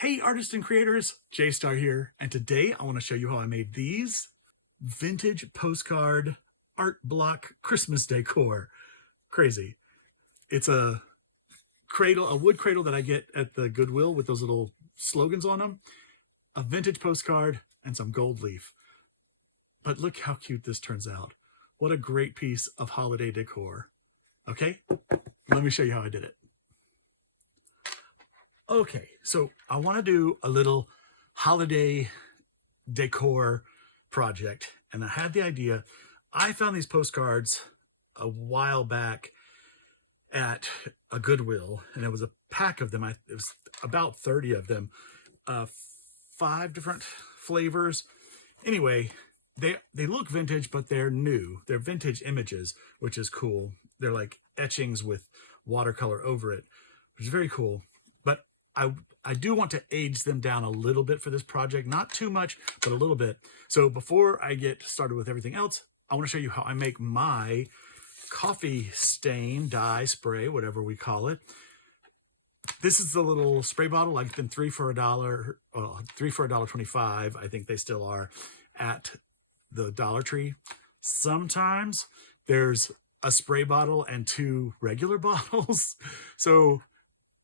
Hey artists and creators, J-Star here, and today I want to show you how I made these vintage postcard art block Christmas decor. Crazy. It's a cradle, a wood cradle that I get at the Goodwill with those little slogans on them, a vintage postcard, and some gold leaf. But look how cute this turns out. What a great piece of holiday decor. Okay, let me show you how I did it. Okay, so I want to do a little holiday decor project, and I had the idea. I found these postcards a while back at a Goodwill, and it was a pack of them. It was about 30 of them, 5 different flavors. Anyway, they look vintage, but they're new. They're vintage images, which is cool. They're like etchings with watercolor over it, which is very cool. But I do want to age them down a little bit for this project, not too much, but a little bit. So before I get started with everything else, I want to show you how I make my coffee stain dye spray, whatever we call it. This is the little spray bottle. I've been 3 for $1, $3 for $1.25. I think they still are at the Dollar Tree. Sometimes there's a spray bottle and 2 regular bottles. So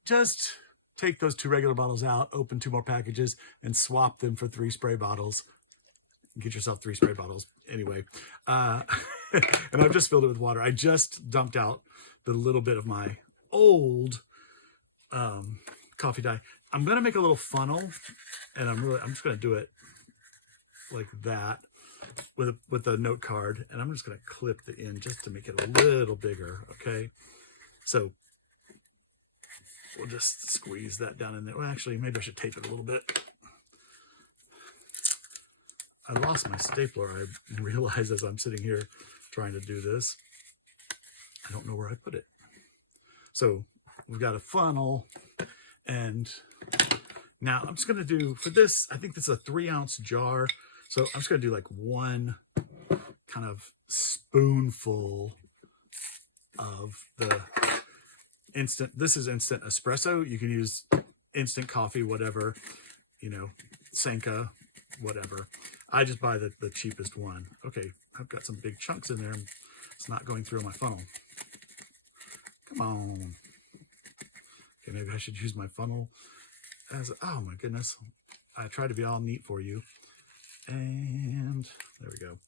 just take those 2 regular bottles out, open 2 more packages, and swap them for 3 spray bottles. Get yourself 3 spray bottles. Anyway, and I've just filled it with water. I just dumped out the little bit of my old coffee dye. I'm going to make a little funnel, and I'm just going to do it like that with a note card, and I'm just going to clip the end just to make it a little bigger. Okay, so we'll just squeeze that down in there. Well, actually, maybe I should tape it a little bit. I lost my stapler. I realize as I'm sitting here trying to do this, I don't know where I put it. So we've got a funnel, and now I'm just going to do, for this, I think this is a 3-ounce jar. So I'm just going to do like 1 kind of spoonful of the instant. This is instant espresso. You can use instant coffee, whatever, you know, Senka, whatever. I just buy the cheapest one. Okay, I've got some big chunks in there. It's not going through my funnel. Come on. Okay, maybe I should use my funnel as, oh my goodness. I try to be all neat for you. And there we go.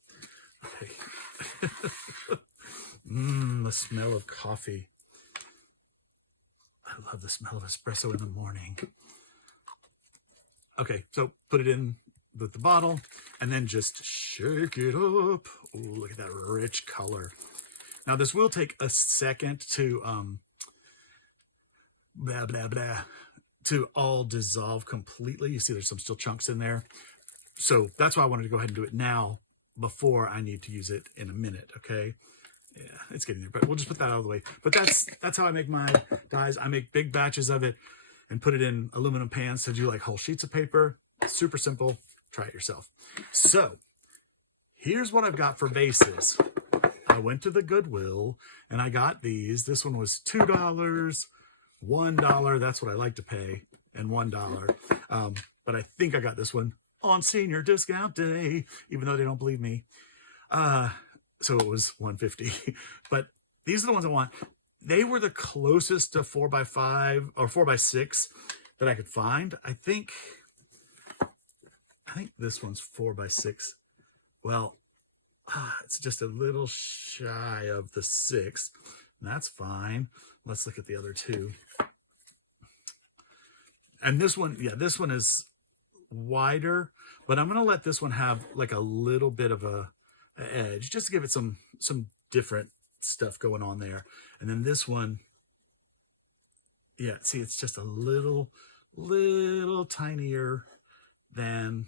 Okay. The smell of coffee. I love the smell of espresso in the morning. Okay, so put it in with the bottle and then just shake it up. Oh, look at that rich color. Now this will take a second to to all dissolve completely. You see there's some still chunks in there. So that's why I wanted to go ahead and do it now before I need to use it in a minute, okay? Yeah, it's getting there, but we'll just put that out of the way. But that's how I make my dyes. I make big batches of it and put it in aluminum pans to do like whole sheets of paper. Super simple. Try it yourself. So here's what I've got for bases. I went to the Goodwill and I got these. This one was $2, $1. That's what I like to pay, and $1. But I think I got this one on senior discount day, even though they don't believe me. So it was $1.50. But these are the ones I want. They were the closest to 4x5 or 4x6 that I could find. I think this one's 4x6. Well, it's just a little shy of the 6. That's fine. Let's look at the other 2. And this one, yeah, this one is wider, but I'm going to let this one have like a little bit of a edge just to give it some different stuff going on there. And then this one, yeah, see, it's just a little tinier than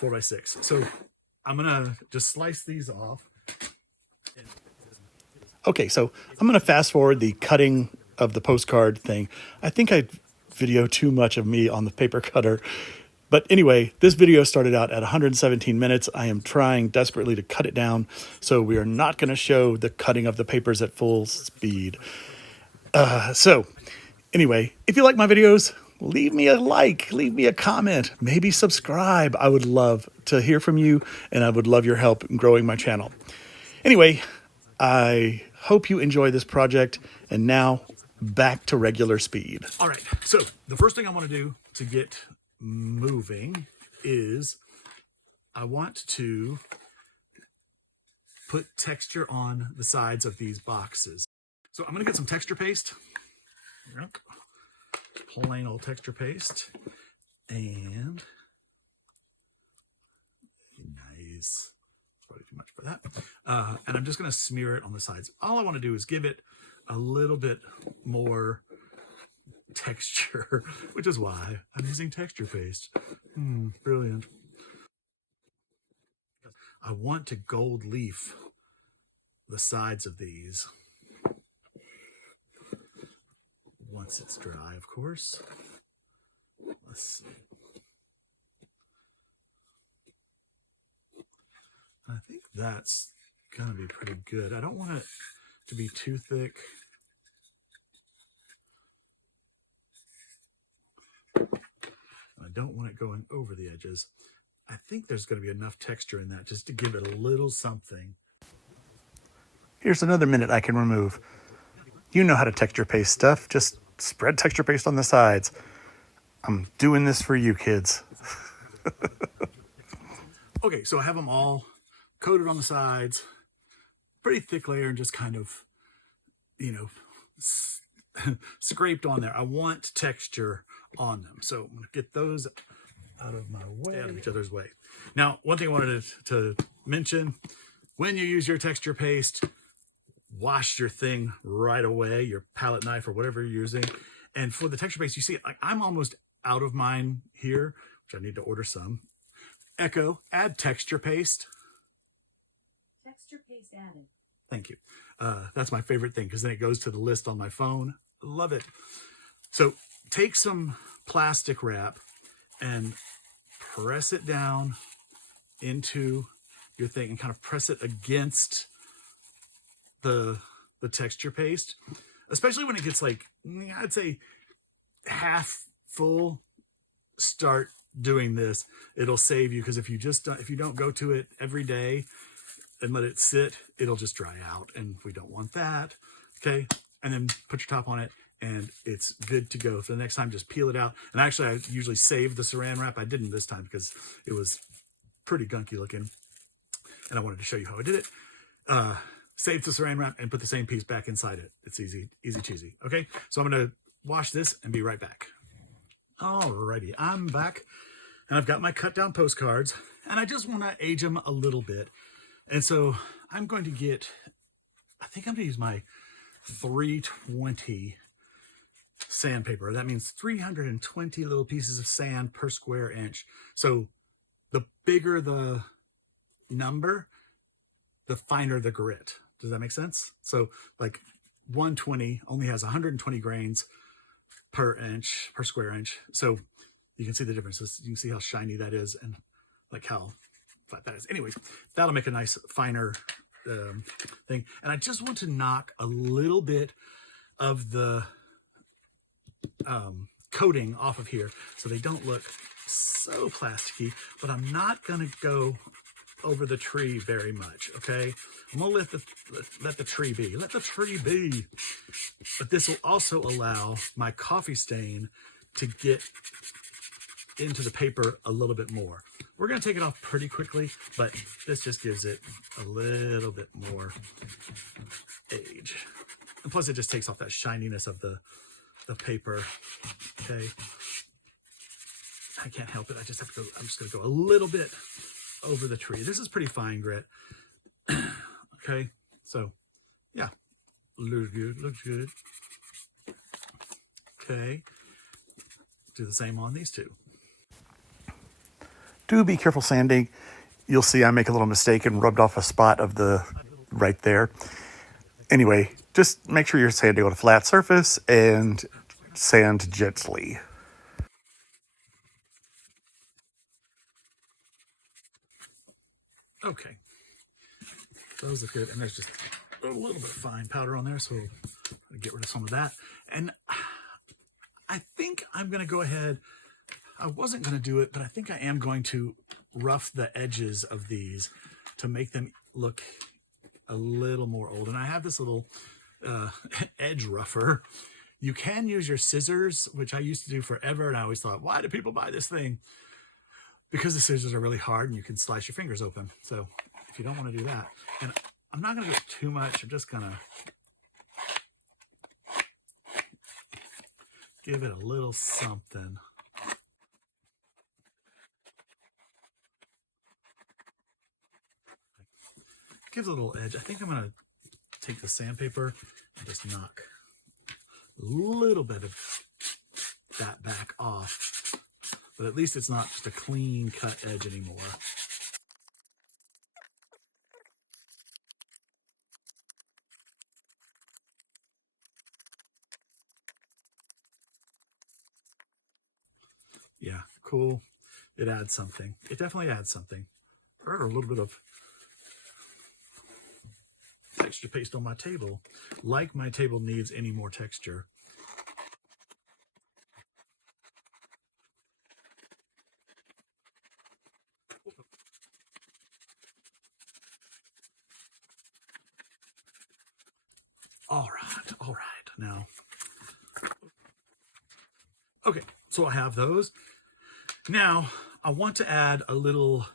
4x6. So I'm gonna just slice these off. Okay, so I'm gonna fast forward the cutting of the postcard thing. I think I video too much of me on the paper cutter. But anyway, this video started out at 117 minutes. I am trying desperately to cut it down, so we are not going to show the cutting of the papers at full speed. So anyway, if you like my videos, leave me a like, leave me a comment, maybe subscribe. I would love to hear from you, and I would love your help in growing my channel. Anyway, I hope you enjoy this project, and now back to regular speed. All right, so the first thing I want to do to get moving is I want to put texture on the sides of these boxes. So I'm going to get some texture paste. Yep. Plain old texture paste. And nice. Probably too much for that. And I'm just going to smear it on the sides. All I want to do is give it a little bit more texture, which is why I'm using texture paste. Brilliant. I want to gold leaf the sides of these. Once it's dry, of course. Let's see. I think that's gonna be pretty good. I don't want it to be too thick. I don't want it going over the edges. I think there's going to be enough texture in that just to give it a little something. Here's another minute I can remove. You know how to texture paste stuff. Just spread texture paste on the sides. I'm doing this for you, kids. Okay, so I have them all coated on the sides. Pretty thick layer and just kind of, you know, scraped on there. I want texture on them. So I'm going to get those out of my way, out of each other's way. Now, one thing I wanted to mention, when you use your texture paste, wash your thing right away, your palette knife or whatever you're using. And for the texture paste, you see, I'm almost out of mine here, which I need to order some. Echo, add texture paste. Texture paste added. Thank you. That's my favorite thing because then it goes to the list on my phone. Love it. So take some plastic wrap and press it down into your thing and kind of press it against the texture paste, especially when it gets like, I'd say half full. Start doing this. It'll save you, because if you don't go to it every day and let it sit, it'll just dry out, and we don't want that. Okay, and then put your top on it and it's good to go. So the next time, just peel it out. And actually, I usually save the saran wrap. I didn't this time because it was pretty gunky looking, and I wanted to show you how I did it. Save the saran wrap and put the same piece back inside it. It's easy cheesy. Okay, so I'm gonna wash this and be right back. Alrighty, I'm back, and I've got my cut down postcards, and I just want to age them a little bit. And so I'm going to get, I think I'm gonna use my 320 sandpaper. That means 320 little pieces of sand per square inch. So the bigger the number, the finer the grit. Does that make sense? So like 120 only has 120 grains per square inch. So you can see the differences. You can see how shiny that is and like how flat that is. Anyways, that'll make a nice finer thing. And I just want to knock a little bit of the coating off of here so they don't look so plasticky, but I'm not gonna go over the tree very much. Okay, I'm gonna let the tree be. Let the tree be. But this will also allow my coffee stain to get into the paper a little bit more. We're gonna take it off pretty quickly, but this just gives it a little bit more age. And plus, it just takes off that shininess of the paper. Okay, I can't help it. I just have to go. I'm just gonna go a little bit over the tree. This is pretty fine grit. Okay, so yeah, looks good, looks good. Okay, do the same on these two. Do be careful sanding. You'll see I make a little mistake and rubbed off a spot of the right there. Anyway, just make sure you're sanding on a flat surface and sand gently. Okay, those look good, and there's just a little bit of fine powder on there, so we'll get rid of some of that. And I think I'm going to go ahead. I wasn't going to do it, but I think I am going to rough the edges of these to make them look a little more old. And I have this little edge rougher. You can use your scissors, which I used to do forever, and I always thought, why do people buy this thing? Because the scissors are really hard and you can slice your fingers open. So if you don't want to do that, and I'm not going to go too much, I'm just going to give it a little something. Gives a little edge. I think I'm going to take the sandpaper and just knock a little bit of that back off. But at least it's not just a clean cut edge anymore. Yeah, cool. It adds something. It definitely adds something. Or a little bit of texture paste on my table, like my table needs any more texture. All right. Now, okay, so I have those. Now, I want to add a little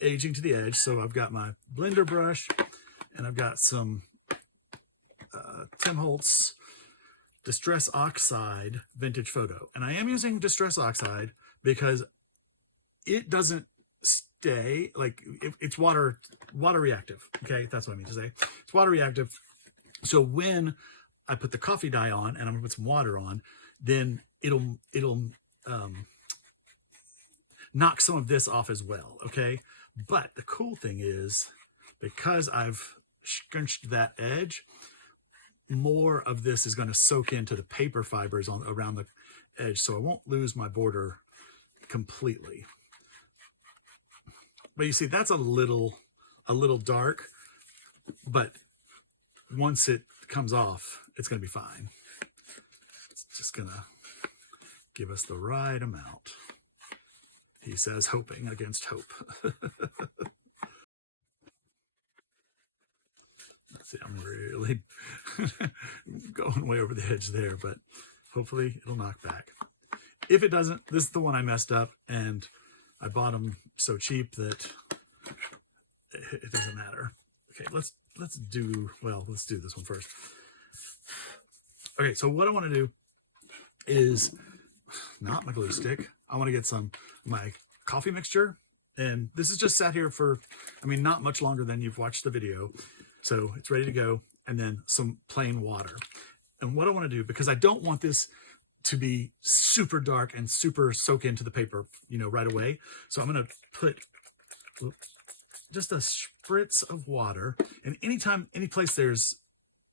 aging to the edge, so I've got my blender brush, and I've got some Tim Holtz Distress Oxide Vintage Photo. And I am using Distress Oxide because it doesn't stay, like, it's water reactive, okay? That's what I mean to say. It's water reactive. So when I put the coffee dye on and I'm gonna put some water on, then it'll knock some of this off as well, okay? But the cool thing is, because I've scrunched that edge, more of this is going to soak into the paper fibers around the edge, so I won't lose my border completely. But you see, that's a little dark, but once it comes off, it's going to be fine. It's just going to give us the right amount. He says, hoping against hope. Let's see, I'm really going way over the edge there, but hopefully it'll knock back. If it doesn't, this is the one I messed up, and I bought them so cheap that it doesn't matter. Okay, let's do this one first. Okay, so what I want to do is not my glue stick. I want to get some my coffee mixture, and this is just sat here for, I mean, not much longer than you've watched the video. So it's ready to go, and then some plain water. And what I want to do, because I don't want this to be super dark and super soak into the paper, you know, right away. So I'm going to put just a spritz of water, and any place there's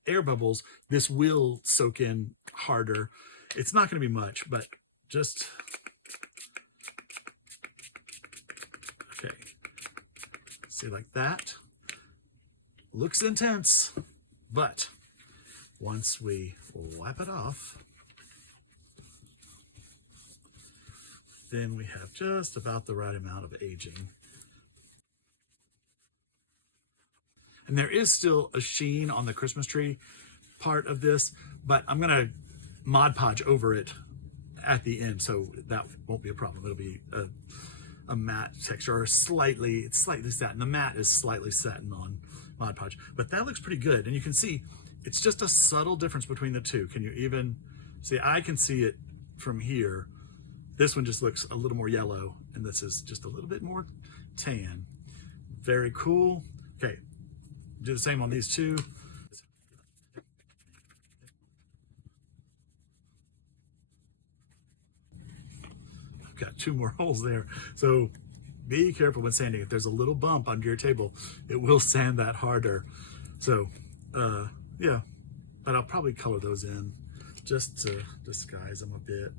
air bubbles, this will soak in harder. It's not going to be much, but just, okay. See, like that. Looks intense, but once we wipe it off, then we have just about the right amount of aging. And there is still a sheen on the Christmas tree part of this, but I'm gonna Mod Podge over it at the end, so that won't be a problem. It'll be a matte texture, or it's slightly satin. The matte is slightly satin on Mod Podge, but that looks pretty good. And you can see it's just a subtle difference between the two. Can you even see? I can see it from here. This one just looks a little more yellow, and this is just a little bit more tan. Very cool. Okay, do the same on these two. I've got two more holes there, so be careful when sanding. If there's a little bump under your table, it will sand that harder. So yeah, but I'll probably color those in just to disguise them a bit.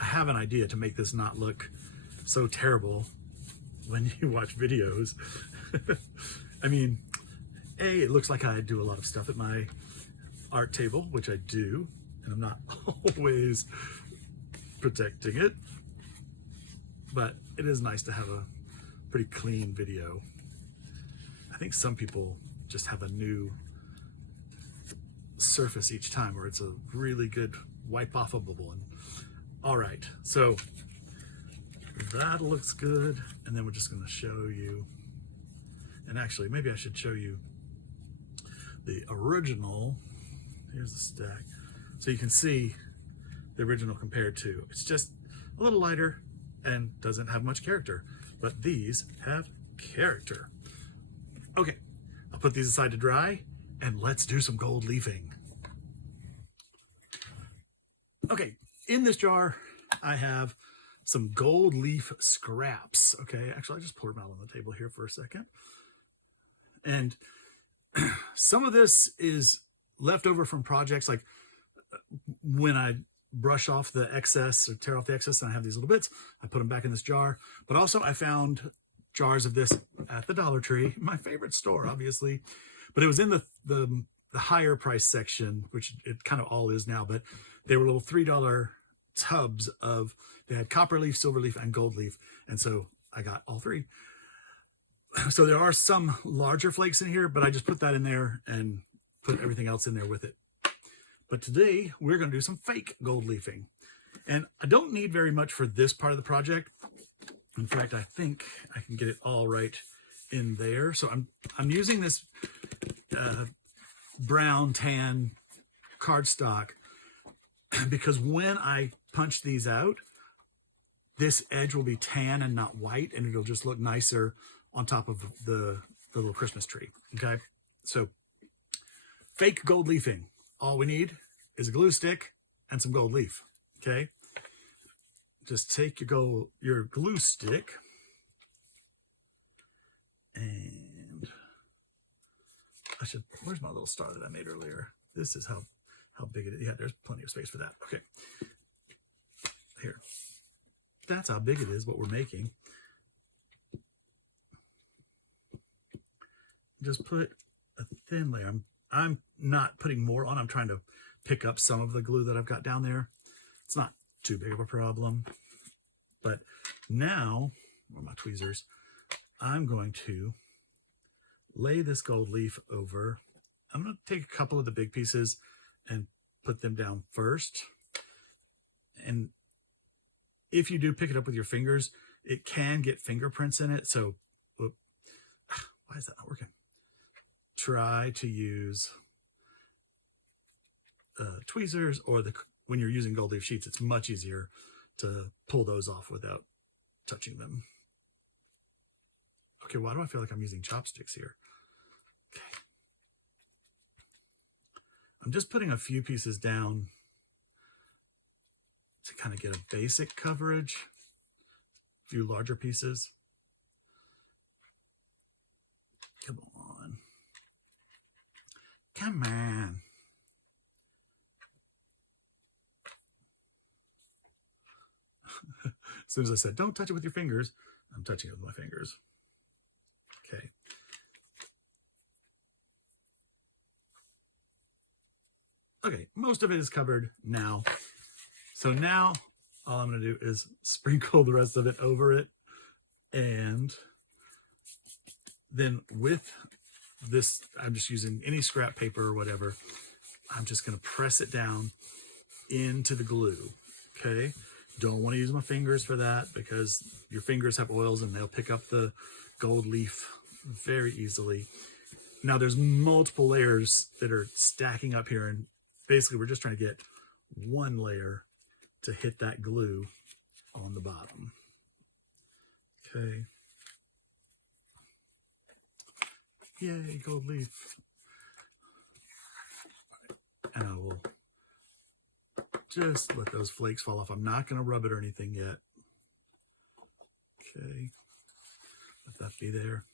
I have an idea to make this not look so terrible. when you watch videos. I mean, it looks like I do a lot of stuff at my art table, which I do, and I'm not always protecting it, but it is nice to have a pretty clean video. I think some people just have a new surface each time, where it's a really good wipe-offable one. All right, so that looks good, and then we're just going to show you, and actually maybe I should show you the original. Here's the stack, so you can see the original compared to. It's just a little lighter and doesn't have much character, but these have character. Okay, I'll put these aside to dry, and let's do some gold leafing. Okay, in this jar I have some gold leaf scraps. Okay, actually I just poured them out on the table here for a second, and some of this is left over from projects, like when I brush off the excess or tear off the excess and I have these little bits, I put them back in this jar. But also I found jars of this at the Dollar Tree, my favorite store, obviously, but it was in the higher price section, which it kind of all is now, but they were little $3 tubs of, they had copper leaf, silver leaf, and gold leaf, and so I got all three. So there are some larger flakes in here, but I just put that in there and put everything else in there with it. But today we're going to do some fake gold leafing, and I don't need very much for this part of the project. In fact, I think I can get it all right in there. So I'm using this brown tan cardstock because when I punch these out, this edge will be tan and not white, and it'll just look nicer on top of the little Christmas tree. Okay, so fake gold leafing. All we need is a glue stick and some gold leaf. Okay, just take your glue stick and where's my little star that I made earlier? This is how big it is. Yeah, there's plenty of space for that. Okay, here. That's how big it is, what we're making. Just put a thin layer. I'm not putting more on. I'm trying to pick up some of the glue that I've got down there. It's not too big of a problem. But now, with my tweezers, I'm going to lay this gold leaf over. I'm going to take a couple of the big pieces and put them down first. And if you do pick it up with your fingers, it can get fingerprints in it. So, why is that not working? Try to use tweezers, or when you're using gold leaf sheets, it's much easier to pull those off without touching them. Okay, why do I feel like I'm using chopsticks here? Okay. I'm just putting a few pieces down to kind of get a basic coverage, a few larger pieces. Come on. Come on. As soon as I said, don't touch it with your fingers, I'm touching it with my fingers. Okay. Okay, most of it is covered now. So now all I'm going to do is sprinkle the rest of it over it. And then with this, I'm just using any scrap paper or whatever. I'm just going to press it down into the glue. Okay. Don't want to use my fingers for that, because your fingers have oils and they'll pick up the gold leaf very easily. Now there's multiple layers that are stacking up here, and basically we're just trying to get one layer to hit that glue on the bottom. Okay. Yay, gold leaf. And I will just let those flakes fall off. I'm not going to rub it or anything yet. Okay. Let that be there.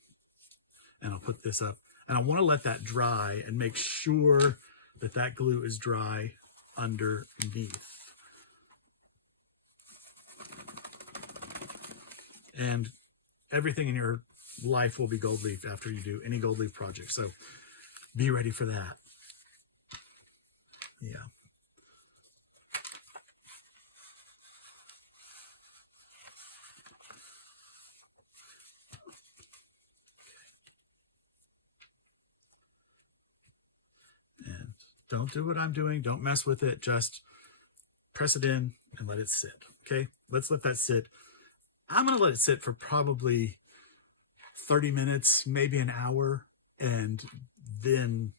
And I'll put this up. And I want to let that dry and make sure that that glue is dry underneath. And everything in your life will be gold leaf after you do any gold leaf project. So be ready for that. Yeah. And don't do what I'm doing. Don't mess with it. Just press it in and let it sit. Okay, let's let that sit. I'm going to let it sit for probably 30 minutes, maybe an hour, and then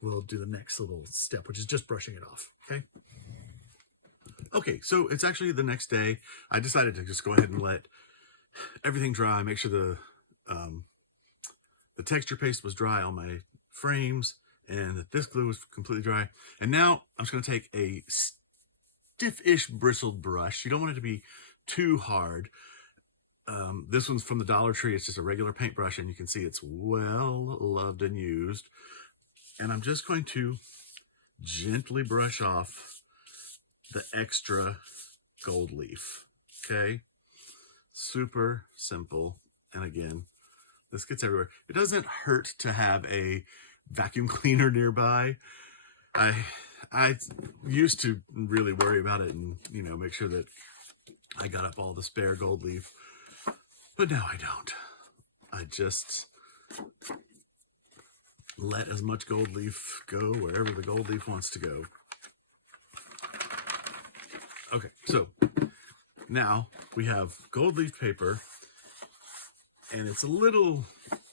we'll do the next little step, which is just brushing it off. Okay. Okay, so it's actually the next day. I decided to just go ahead and let everything dry, make sure the texture paste was dry on my frames and that this glue was completely dry. And now I'm just going to take a stiff-ish bristled brush. You don't want it to be too hard. This one's from the Dollar Tree. It's just a regular paintbrush, and you can see it's well loved and used. And I'm just going to gently brush off the extra gold leaf. Okay, super simple. And again, this gets everywhere. It doesn't hurt to have a vacuum cleaner nearby. I used to really worry about it and, you know, make sure that I got up all the spare gold leaf, but now I don't. I just let as much gold leaf go wherever the gold leaf wants to go. Okay, so now we have gold leaf paper, and it's a little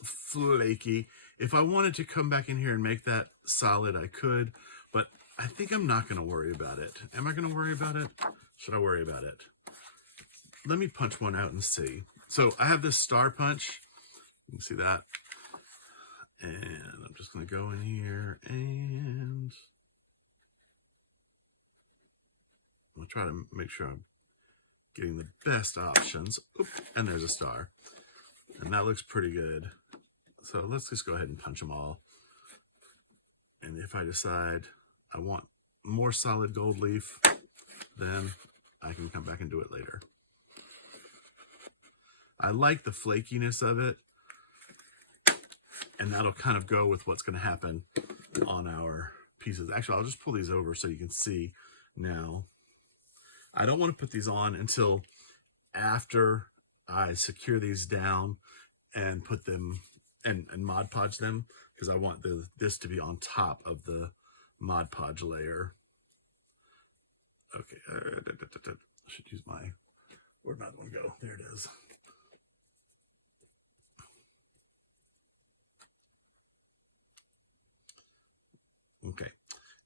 flaky. If I wanted to come back in here and make that solid, I could, but I think I'm not going to worry about it. Am I going to worry about it? Should I worry about it? Let me punch one out and see. So I have this star punch. You can see that. And I'm just going to go in here and I'm going to try to make sure I'm getting the best options. Oop, and there's a star. And that looks pretty good. So let's just go ahead and punch them all. And if I decide I want more solid gold leaf, then I can come back and do it later. I like the flakiness of it, and that'll kind of go with what's going to happen on our pieces. Actually, I'll just pull these over so you can see now. I don't want to put these on until after I secure these down and put them and Mod Podge them, because I want this to be on top of the Mod Podge layer. Okay, I should use my, where'd my other one go? There it is. Okay,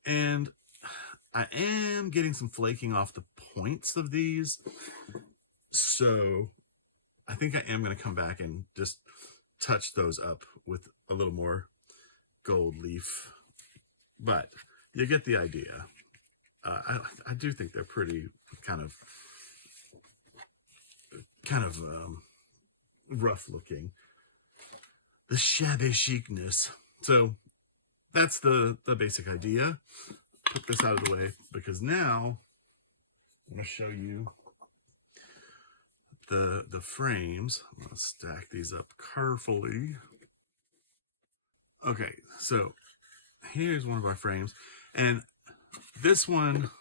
and I am getting some flaking off the points of these, so I think I am going to come back and just touch those up with a little more gold leaf, but you get the idea. I do think they're pretty kind of rough looking. The shabby chicness. So that's the basic idea. Put this out of the way because now I'm going to show you the frames. I'm going to stack these up carefully. Okay, so here's one of our frames, and this one,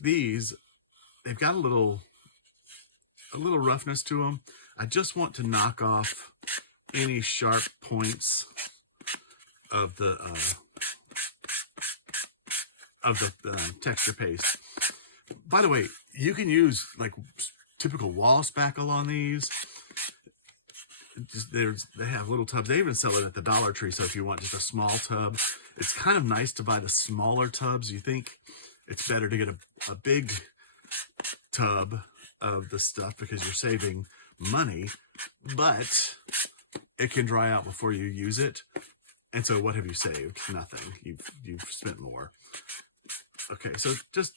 they've got a little roughness to them. I just want to knock off any sharp points of the texture paste. By the way, you can use like typical wall spackle on these. They have little tubs. They even sell it at the Dollar Tree. So if you want just a small tub, it's kind of nice to buy the smaller tubs. You think it's better to get a big tub of the stuff because you're saving money, but it can dry out before you use it. And so what have you saved? Nothing. You've spent more. Okay, so just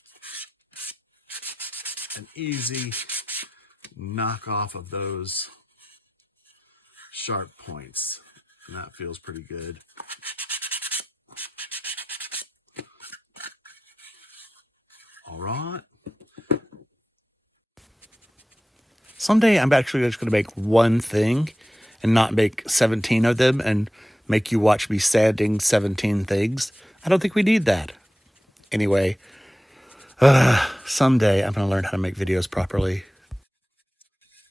an easy knockoff of those sharp points. And that feels pretty good. All right. Someday I'm actually just going to make one thing and not make 17 of them and make you watch me sanding 17 things. I don't think we need that. Anyway, someday I'm going to learn how to make videos properly.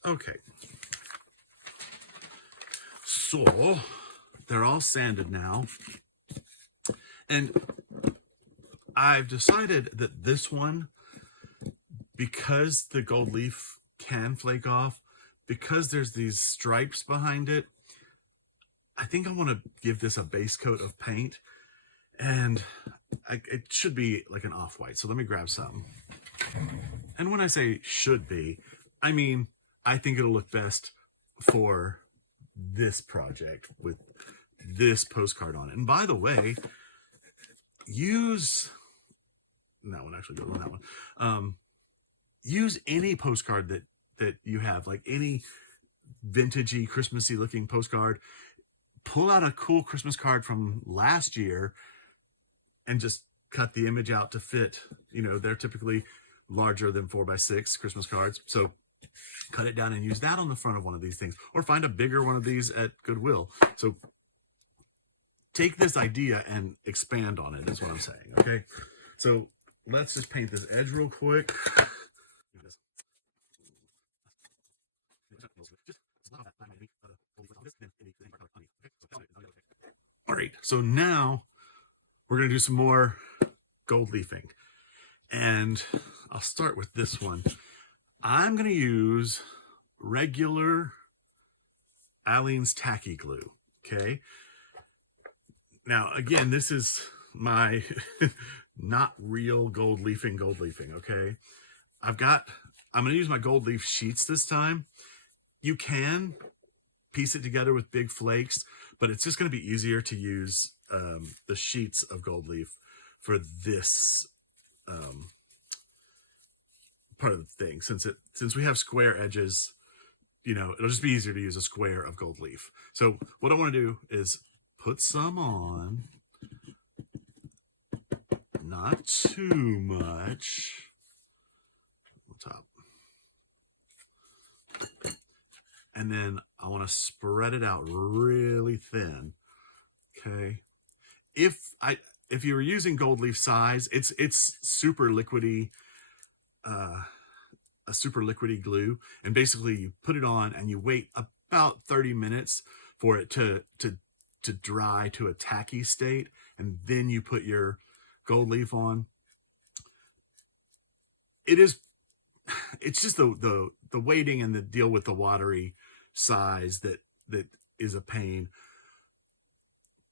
Okay. So, they're all sanded now. And I've decided that this one, because the gold leaf can flake off, because there's these stripes behind it, I think I want to give this a base coat of paint. And it should be like an off-white. So let me grab some. And when I say should be, I mean, I think it'll look best for this project with this postcard on it. And by the way, use that one, actually go on that one. Use any postcard that you have, like any vintagey, Christmassy looking postcard. Pull out a cool Christmas card from last year and just cut the image out to fit. You know, they're typically larger than 4x6 Christmas cards. So cut it down and use that on the front of one of these things, or find a bigger one of these at Goodwill. So take this idea and expand on it, is what I'm saying. Okay. So let's just paint this edge real quick. All right. So now we're going to do some more gold leafing. And I'll start with this one. I'm going to use regular Aleene's tacky glue. Okay. Now, again, this is my not real gold leafing. Okay. I'm going to use my gold leaf sheets this time. You can piece it together with big flakes, but it's just going to be easier to use the sheets of gold leaf for this part of the thing. Since we have square edges, you know, it'll just be easier to use a square of gold leaf. So what I want to do is put some on, not too much on top, and then I want to spread it out really thin. Okay. If you were using gold leaf size, it's super liquidy, a super liquidy glue, and basically you put it on and you wait about 30 minutes for it to dry to a tacky state, and then you put your gold leaf on. It's just the waiting and the deal with the watery size that is a pain.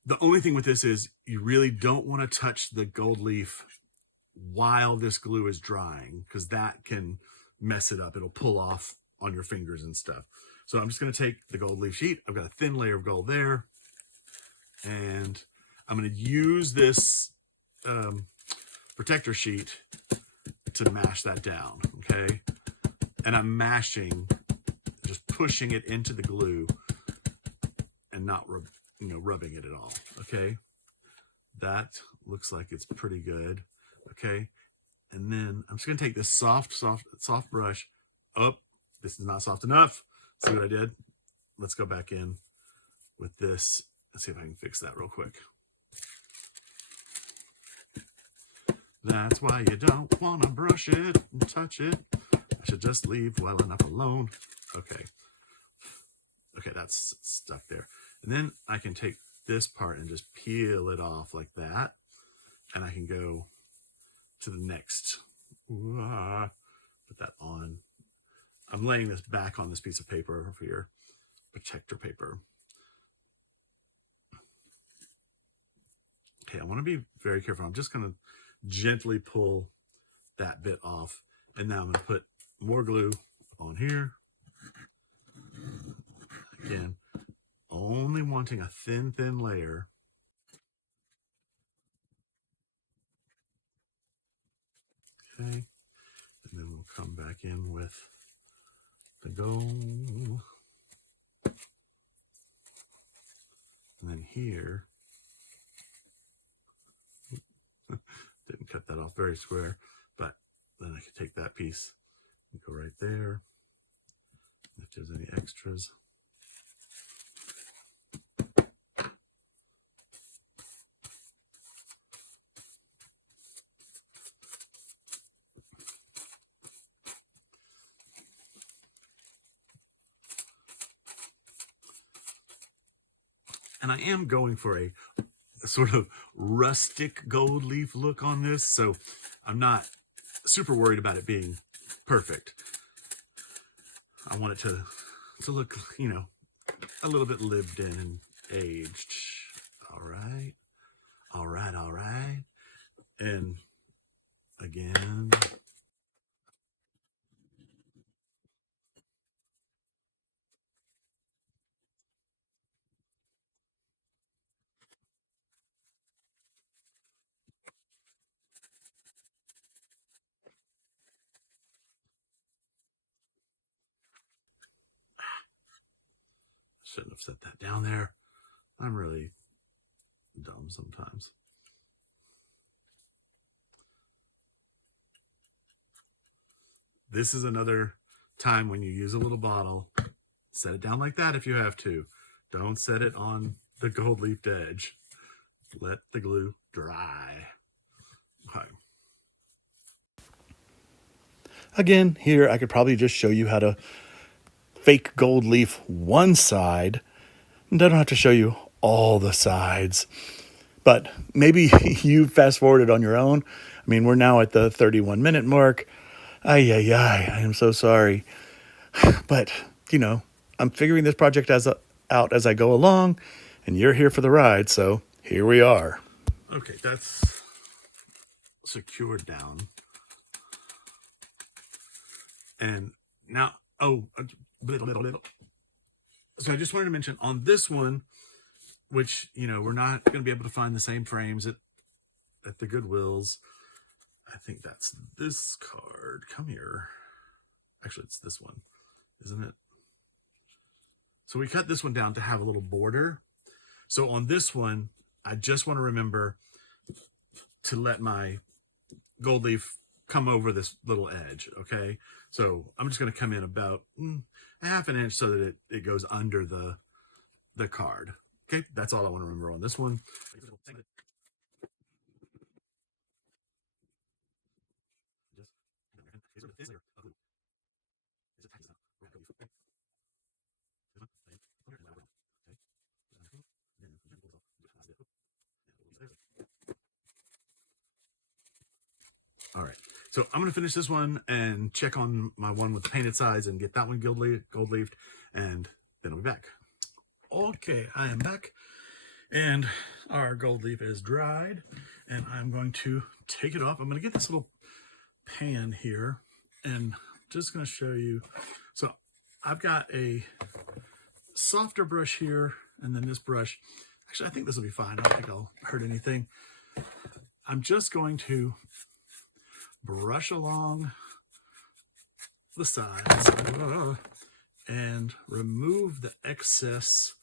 The only thing with this is you really don't want to touch the gold leaf while this glue is drying, because that can mess it up. It'll pull off on your fingers and stuff. So I'm just going to take the gold leaf sheet. I've got a thin layer of gold there, and I'm going to use this protector sheet to mash that down. Okay. And I'm mashing, just pushing it into the glue and not rubbing it at all. Okay. That looks like it's pretty good. Okay. And then I'm just going to take this soft brush. Oh, this is not soft enough. See what I did? Let's go back in with this. Let's see if I can fix that real quick. That's why you don't want to brush it and touch it. I should just leave well enough alone. Okay. Okay, that's stuck there. And then I can take this part and just peel it off like that. And I can go to the next. Put that on. I'm laying this back on this piece of paper for your protector paper. Okay, I want to be very careful. I'm just going to gently pull that bit off. And now I'm going to put more glue on here. Again, only wanting a thin layer. Okay. And then we'll come back in with the gold. And then here, didn't cut that off very square, but then I can take that piece and go right there. if there's any extras. And I am going for a sort of rustic gold leaf look on this, so I'm not super worried about it being perfect. I want it to look, you know, a little bit lived in and aged. All right, all right, all right. And again, shouldn't have set that down there. I'm really dumb sometimes. This is another time when you use a little bottle, set it down like that if you have to. Don't set it on the gold leafed edge. Let the glue dry. Okay. Again, here I could probably just show you how to fake gold leaf one side. And I don't have to show you all the sides. But maybe you fast forwarded on your own. I mean, we're now at the 31-minute mark. Ay, I am so sorry. But, you know, I'm figuring this project out as I go along, and you're here for the ride, so here we are. Okay, that's secured down. And now, so I just wanted to mention on this one, which, you know, we're not going to be able to find the same frames at the Goodwills. I think that's this card. Come here. Actually, it's this one, isn't it? So we cut this one down to have a little border. So on this one, I just want to remember to let my gold leaf come over this little edge, okay? So I'm just going to come in about a half an inch so that it goes under the card. Okay, that's all I want to remember on this one. All right, so I'm going to finish this one and check on my one with the painted sides and get that one gold leafed, and then I'll be back. Okay, I am back, and our gold leaf is dried, and I'm going to take it off. I'm going to get this little pan here, and just going to show you. So I've got a softer brush here, and then this brush. Actually, I think this will be fine. I don't think I'll hurt anything. I'm just going to brush along the sides and remove the excess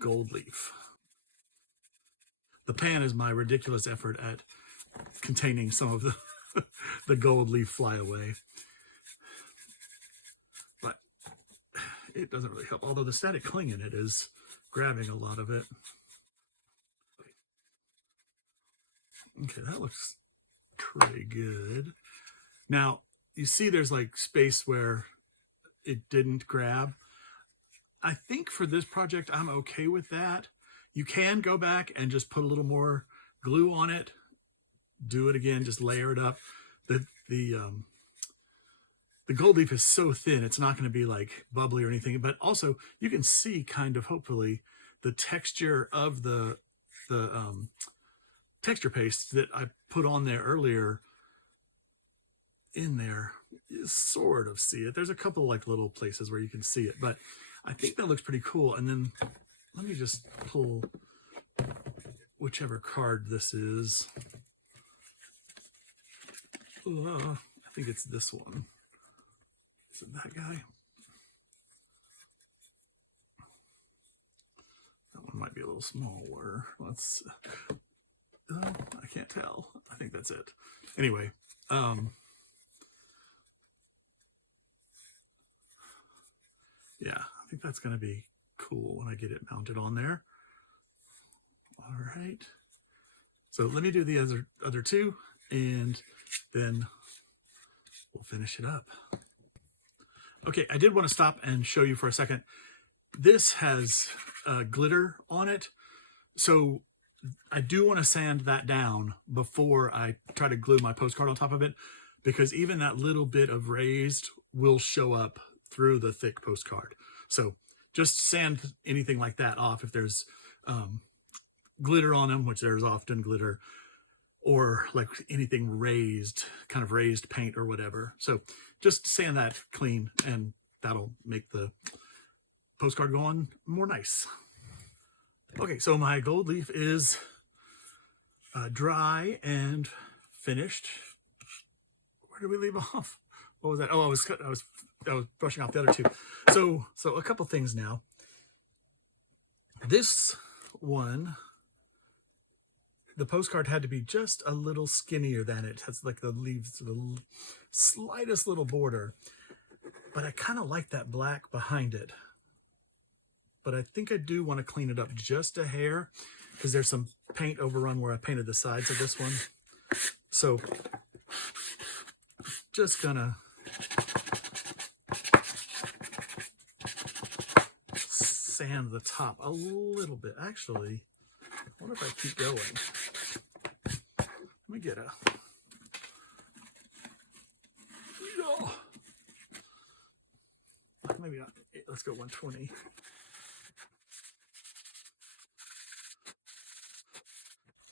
gold leaf. The pan is my ridiculous effort at containing some of the gold leaf flyaway, but it doesn't really help, although the static cling in it is grabbing a lot of it. Okay, that looks pretty good. Now, you see there's like space where it didn't grab. I think for this project, I'm okay with that. You can go back and just put a little more glue on it. Do it again, just layer it up. The gold leaf is so thin, it's not going to be like bubbly or anything, but also you can see kind of, hopefully, the texture of the texture paste that I put on there earlier in there. You sort of see it. There's a couple like little places where you can see it, but I think that looks pretty cool. And then let me just pull whichever card this is. I think it's this one. Is it that guy? That one might be a little smaller. Let's, I can't tell. I think that's it. Anyway, Yeah, I think that's going to be cool when I get it mounted on there. All right. So let me do the other two, and then we'll finish it up. Okay, I did want to stop and show you for a second. This has glitter on it, so I do want to sand that down before I try to glue my postcard on top of it, because even that little bit of raised will show up through the thick postcard. So just sand anything like that off if there's glitter on them, which there's often glitter, or like anything raised, kind of raised paint or whatever. So just sand that clean, and that'll make the postcard go on more nice. Okay, so my gold leaf is dry and finished. Where did we leave off? What was that? Oh, I was brushing off the other two. So a couple things now. This one, the postcard had to be just a little skinnier than it. Has like the leaves, the slightest little border. But I kind of like that black behind it. But I think I do want to clean it up just a hair, because there's some paint overrun where I painted the sides of this one. So just gonna sand the top a little bit. Actually, I wonder if I keep going. Let me get a... Maybe not. Let's go 120.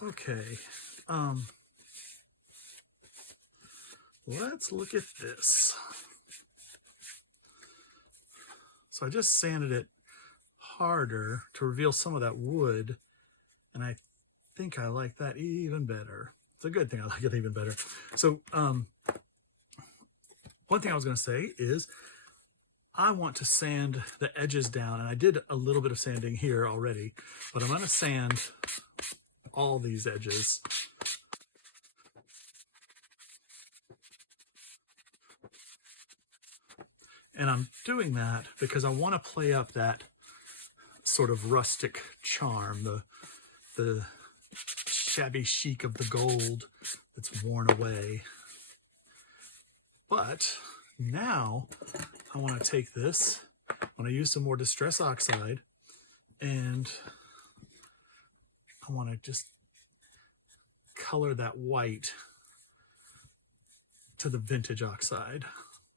Okay. Let's look at this. So I just sanded it harder to reveal some of that wood, and I think I like that even better. It's a good thing I like it even better. So one thing I was going to say is I want to sand the edges down, and I did a little bit of sanding here already, but I'm going to sand all these edges. And I'm doing that because I want to play up that sort of rustic charm, the shabby chic of the gold that's worn away. But now I want to take this, I want to use some more Distress Oxide, and I want to just color that white to the vintage oxide,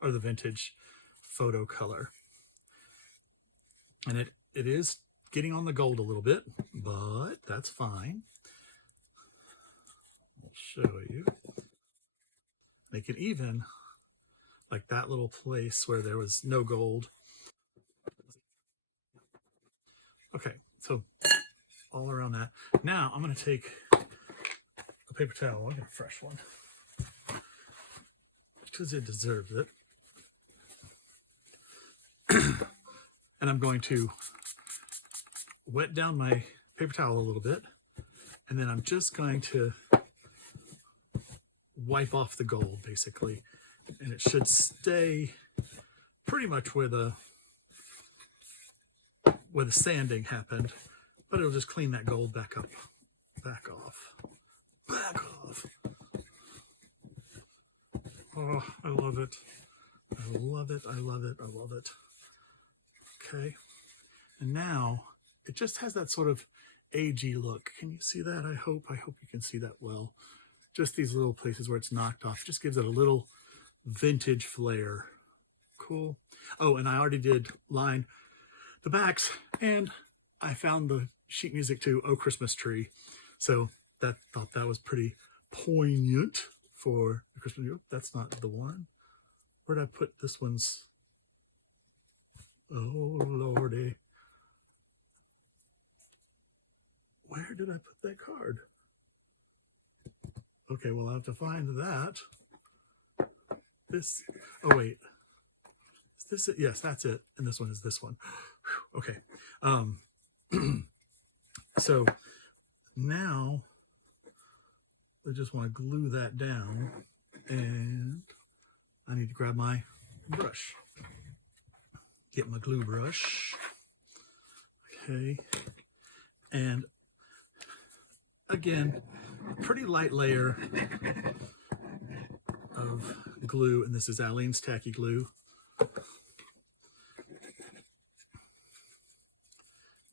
or the vintage photo color. And it is getting on the gold a little bit, but that's fine. I'll show you. Make it even, like that little place where there was no gold. Okay, so all around that. Now I'm going to take a paper towel. I'll get a fresh one, because it deserves it. And I'm going to wet down my paper towel a little bit, and then I'm just going to wipe off the gold, basically. And it should stay pretty much where the sanding happened, but it'll just clean that gold back up, back off. Oh, I love it. I love it. I love it. I love it. Okay. And now it just has that sort of agey look. Can you see that? I hope you can see that well. Just these little places where it's knocked off. Just gives it a little vintage flair. Cool. Oh, and I already did line the backs, and I found the sheet music to "Oh Christmas Tree." So thought that was pretty poignant for the Christmas tree. That's not the one. Where'd I put this one's? Oh, Lordy. Where did I put that card? Okay, well, I'll have to find that. This, oh wait. Is this it? Yes, that's it. And this one is this one. Okay. So now I just want to glue that down, and I need to grab my brush. Get my glue brush. Okay. And again, a pretty light layer of glue, and this is Aleene's tacky glue.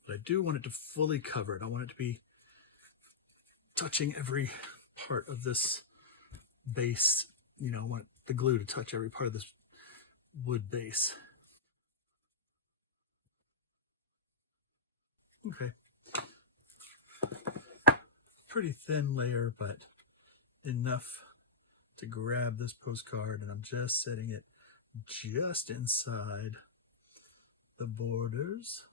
But I do want it to fully cover it. I want it to be touching every part of this base. You know, I want the glue to touch every part of this wood base. Okay. Pretty thin layer, but enough to grab this postcard, and I'm just setting it just inside the borders.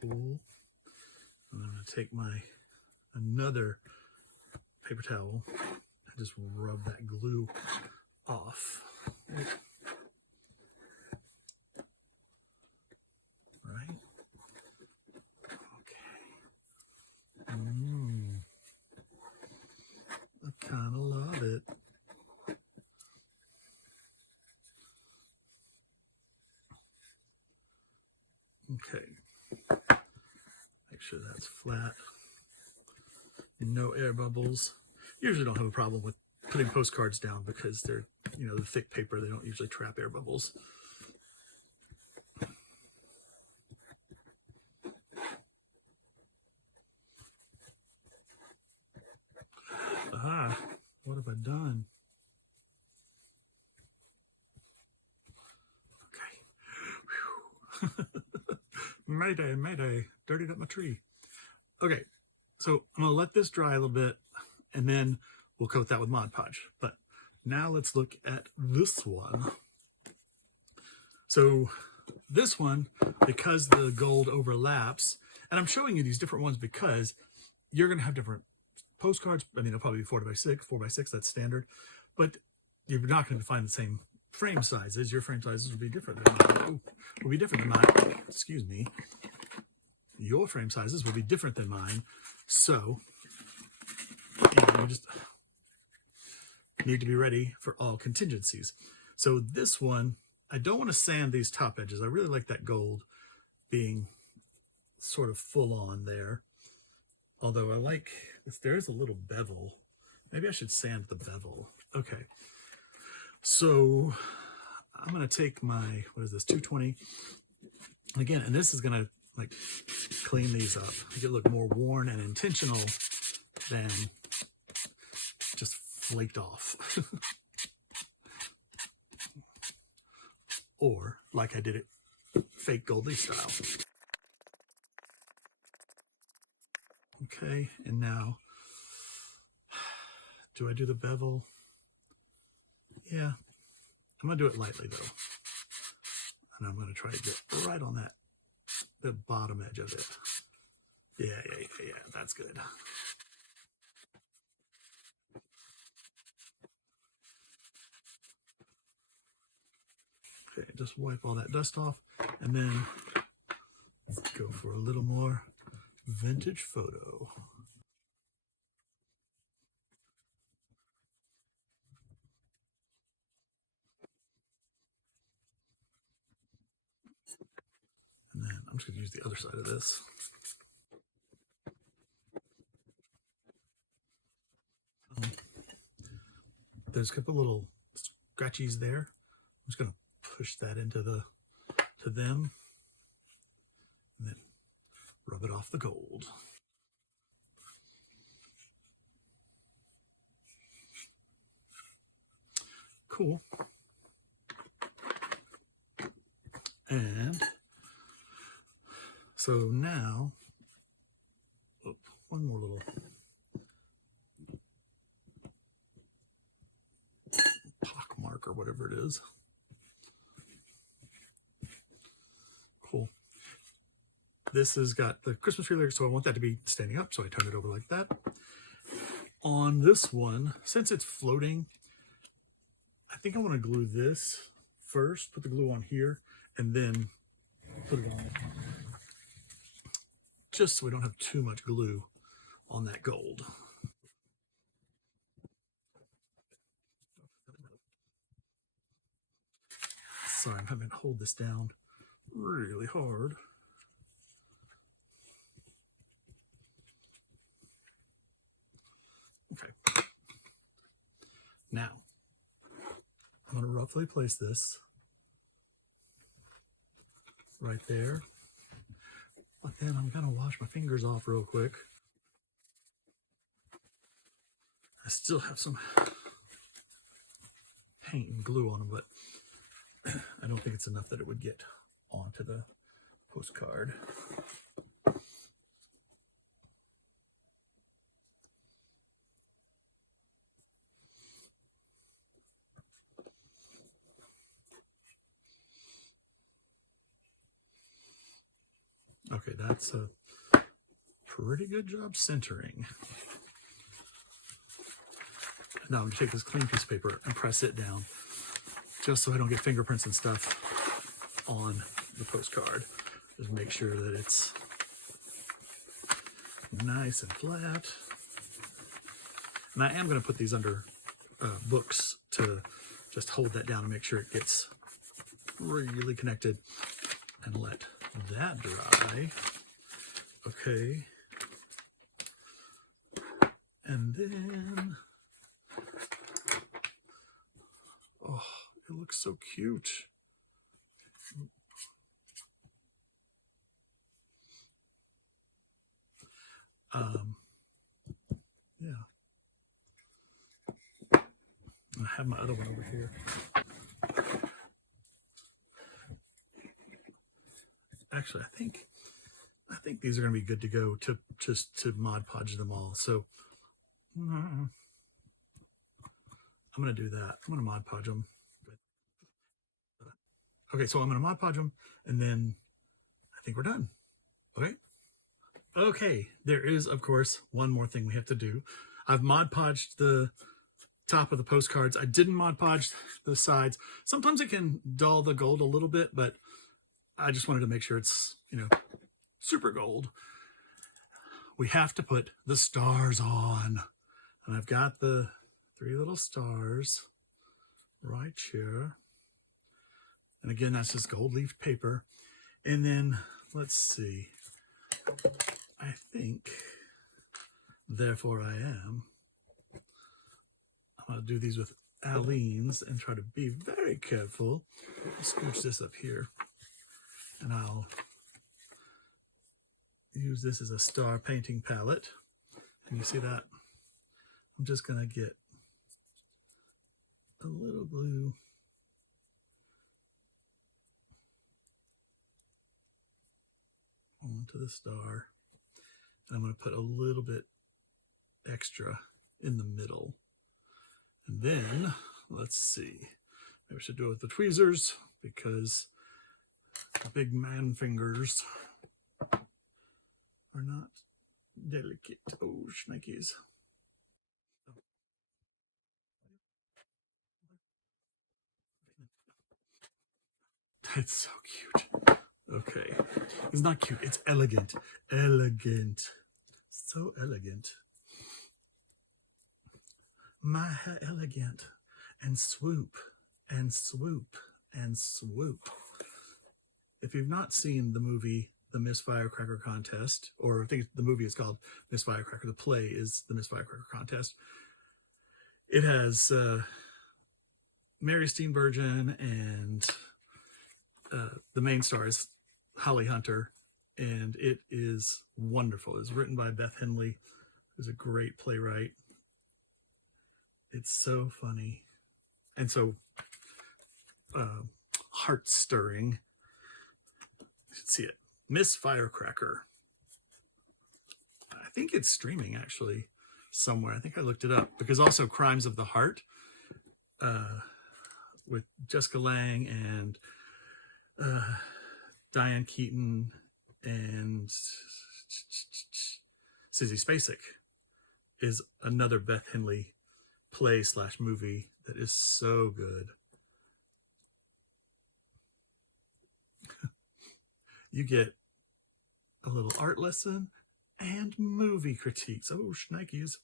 Cool. I'm going to take another paper towel and just rub that glue off. Right? Okay. I kind of love it. Okay. Make sure that's flat. No air bubbles. Usually don't have a problem with putting postcards down because they're, you know, the thick paper, they don't usually trap air bubbles. Aha, what have I done? Okay. Mayday, mayday, dirtied up my tree. Okay, so I'm gonna let this dry a little bit and then we'll coat that with Mod Podge. But now let's look at this one. So this one, because the gold overlaps, and I'm showing you these different ones because you're gonna have different postcards. I mean, it'll probably be 4x6, that's standard, but you're not going to find the same frame sizes. Your frame sizes will be different than mine. Will be different than mine. Excuse me. Your frame sizes will be different than mine. So you just need to be ready for all contingencies. So this one, I don't want to sand these top edges. I really like that gold being sort of full on there. Although I like, if there's a little bevel, maybe I should sand the bevel. Okay, so I'm gonna take my, what is this, 220? Again, and this is gonna like clean these up, make it look more worn and intentional than just flaked off. Or like I did it fake Goldie style. Okay, and now, do I do the bevel? Yeah, I'm gonna do it lightly though. And I'm gonna try to get right on that, the bottom edge of it. Yeah, that's good. Okay, just wipe all that dust off and then go for a little more vintage photo. And then I'm just going to use the other side of this. There's a couple little scratchies there. I'm just going to push that into to them and then rub it off the gold. Cool. And so now, one more little pock mark or whatever it is. Cool. This has got the Christmas tree lyrics, so I want that to be standing up, so I turn it over like that. On this one, since it's floating, I think I want to glue this first, put the glue on here, and then put it on, just so we don't have too much glue on that gold. Sorry, I'm having to hold this down really hard. Okay. Now, I'm going to roughly place this right there. But then I'm going to wash my fingers off real quick. I still have some paint and glue on them, but I don't think it's enough that it would get onto the postcard. Okay, that's a pretty good job centering. Now I'm going to take this clean piece of paper and press it down just so I don't get fingerprints and stuff on the postcard. Just make sure that it's nice and flat. And I am going to put these under books to just hold that down and make sure it gets really connected, and let that dry. Okay. And then, oh, it looks so cute. Yeah. I have my other one over here. Actually, I think these are going to be good to go to just to Mod Podge them all. So I'm going to do that. I'm going to Mod Podge them. Okay, so I'm going to Mod Podge them, and then I think we're done. Okay. Okay, there is, of course, one more thing we have to do. I've Mod Podged the top of the postcards. I didn't Mod Podge the sides. Sometimes it can dull the gold a little bit, but I just wanted to make sure it's, you know, super gold. We have to put the stars on. And I've got the 3 little stars right here. And again, that's just gold leaf paper. And then, let's see. I think, therefore I am. I'm going to do these with Aleene's and try to be very careful. I'll scooch this up here. And I'll use this as a star painting palette. And you see that? I'm just going to get a little blue. Onto the star. And I'm going to put a little bit extra in the middle. And then, let's see. Maybe I should do it with the tweezers because the big man fingers are not delicate. Oh, shnikes. That's so cute. Okay. It's not cute. It's elegant. Elegant. So elegant. My hair elegant. And swoop. And swoop. And swoop. If you've not seen the movie The Miss Firecracker Contest, or I think the movie is called Miss Firecracker, the play is The Miss Firecracker Contest. It has Mary Steenburgen and the main star is Holly Hunter, and it is wonderful. It's written by Beth Henley, who's a great playwright. It's so funny and so heart-stirring. You should see it. Miss Firecracker. I think it's streaming actually somewhere. I think I looked it up, because also Crimes of the Heart with Jessica Lange and Diane Keaton and Sissy Spacek is another Beth Henley play / movie that is so good. You get a little art lesson and movie critiques. Oh, shnikes.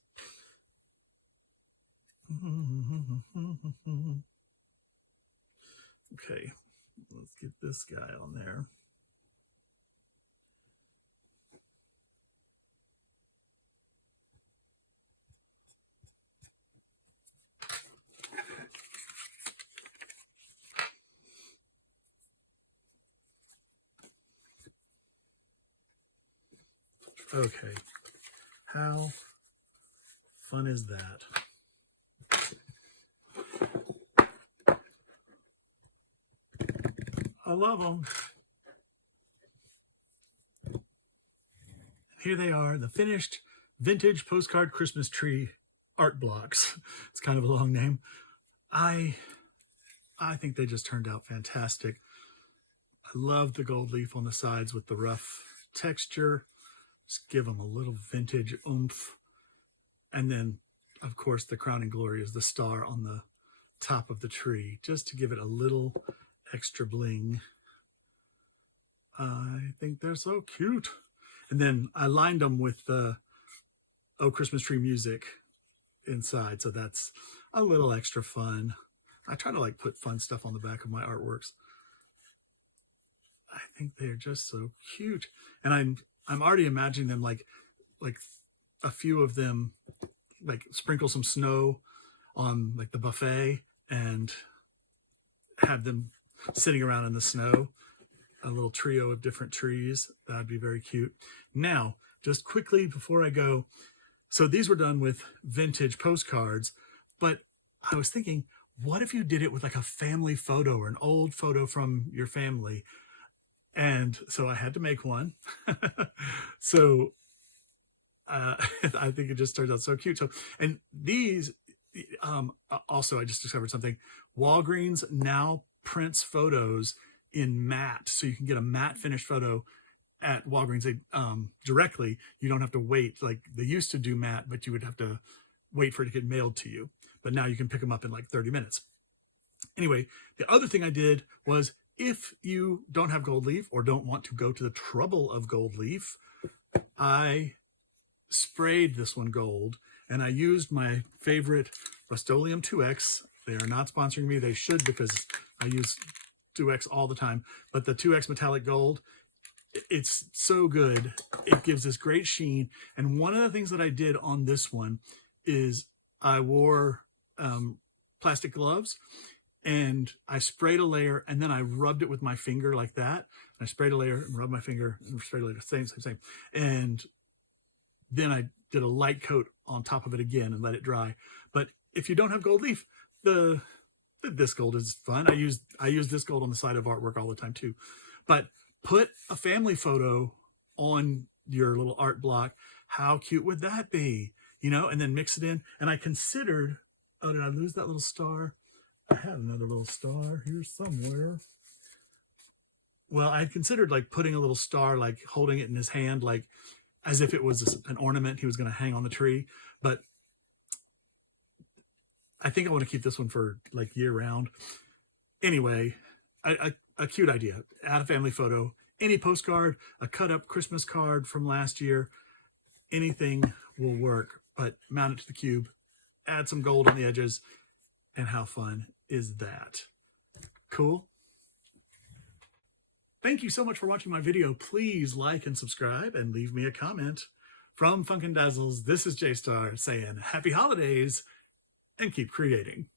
Okay. Let's get this guy on there. Okay, how fun is that? I love them. Here they are, the finished vintage postcard Christmas tree art blocks. It's kind of a long name. I think they just turned out fantastic. I love the gold leaf on the sides with the rough texture. Just give them a little vintage oomph. And then, of course, the crowning glory is the star on the top of the tree, just to give it a little extra bling. I think they're so cute. And then I lined them with the Oh Christmas Tree music inside, so that's a little extra fun. I try to like put fun stuff on the back of my artworks. I think they're just so cute. And I'm already imagining them like a few of them like sprinkle some snow on like the buffet and have them sitting around in the snow, a little trio of different trees. That'd be very cute. Now, just quickly before I go, so these were done with vintage postcards, but I was thinking, what if you did it with like a family photo or an old photo from your family? And so I had to make one. So I think it just turns out so cute. So, and these, also, I just discovered something. Walgreens now prints photos in matte, so you can get a matte finished photo at Walgreens directly. You don't have to wait like they used to do matte, but you would have to wait for it to get mailed to you. But now you can pick them up in like 30 minutes. Anyway, the other thing I did was, if you don't have gold leaf or don't want to go to the trouble of gold leaf, I sprayed this one gold, and I used my favorite Rust-Oleum 2X. They are not sponsoring me. They should, because I use 2X all the time. But the 2X metallic gold, it's so good. It gives this great sheen. And one of the things that I did on this one is I wore plastic gloves, and I sprayed a layer, and then I rubbed it with my finger like that. And I sprayed a layer and rubbed my finger and sprayed a layer, same. And then I did a light coat on top of it again and let it dry. But if you don't have gold leaf, this gold is fun. I use this gold on the side of artwork all the time too. But put a family photo on your little art block. How cute would that be? You know, and then mix it in. And I considered, oh, did I lose that little star? I had another little star here somewhere. Well, I considered like putting a little star, like holding it in his hand, like as if it was an ornament he was going to hang on the tree. But I think I want to keep this one for like year round. Anyway, a cute idea. Add a family photo, any postcard, a cut up Christmas card from last year, anything will work, but mount it to the cube, add some gold on the edges, and how fun is that? Cool. Thank you so much for watching my video. Please like and subscribe and leave me a comment. From Funkin' Dazzles, this is J-Star saying happy holidays and keep creating.